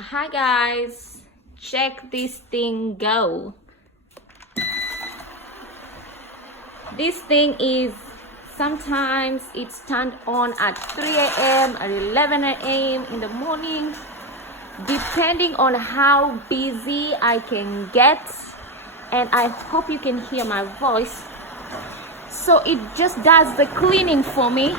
Hi guys, check this thing go. This thing is sometimes it's turned on at 3 a.m. or 11 a.m. in the morning, depending on how busy I can get, and I hope you can hear my voice. So it just does the cleaning for me.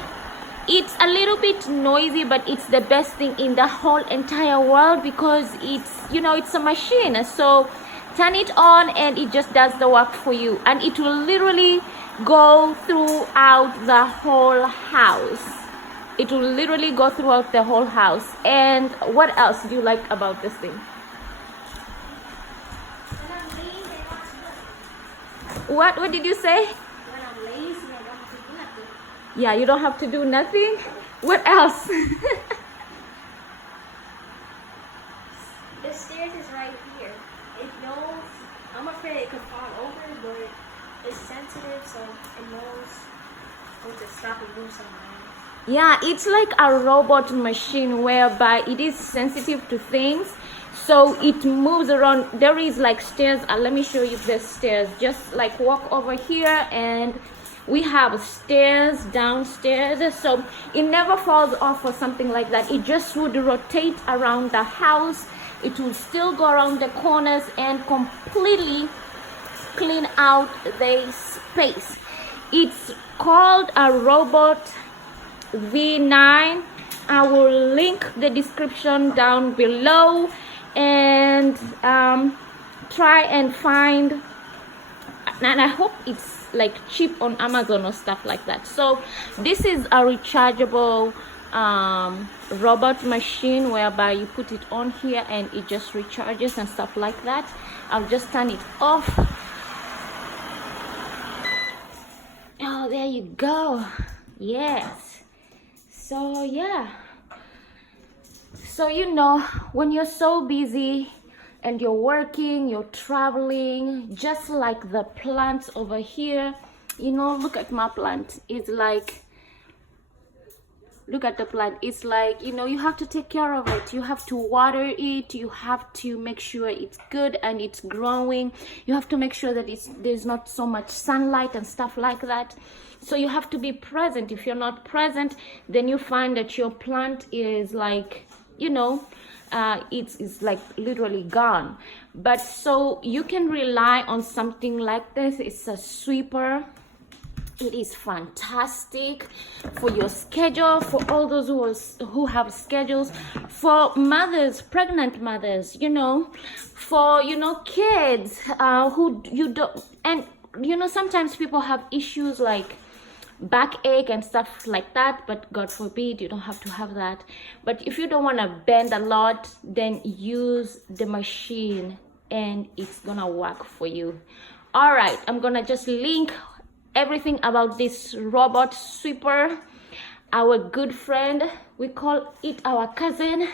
It's a little bit noisy, but it's the best thing in the whole entire world because it's a machine. So turn it on and it just does the work for you, and it will literally go throughout the whole house. It will literally go throughout the whole house. And what else do you like about this thing? What did you say? When I'm lazy, I don't have to do nothing. Yeah, you don't have to do nothing. What else? The stairs is right here. It knows. I'm afraid it could fall over, but it's sensitive, so it knows when to stop and move somewhere. Yeah, it's like a robot machine whereby it is sensitive to things, so it moves around. There is like stairs. Let me show you the stairs. Just like walk over here and we have stairs downstairs, so it never falls off or something like that. It just would rotate around the house. It will still go around the corners and completely clean out the space. It's called a robot V9. I will link the description down below, and try and find, and I hope it's like cheap on Amazon or stuff like that. So this is a rechargeable robot machine whereby you put it on here and it just recharges and stuff like that. I'll just turn it off. Oh, there you go. Yes. So yeah, so when you're so busy and you're working, you're traveling, just like the plants over here, look at my plant. It's like, look at the plant. It's like, you have to take care of it. You have to water it. You have to make sure it's good and it's growing. You have to make sure that there's not so much sunlight and stuff like that. So you have to be present. If you're not present, then you find that your plant is like, it's like literally gone. But so you can rely on something like this. It's a sweeper. It is fantastic for your schedule, for all those who have schedules, for mothers, pregnant mothers, for kids who you don't, and sometimes people have issues like backache and stuff like that, but God forbid you don't have to have that. But if you don't want to bend a lot, then use the machine and it's gonna work for you. All right, I'm gonna just link everything about this robot sweeper, our good friend. We call it our cousin.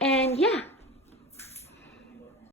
And yeah,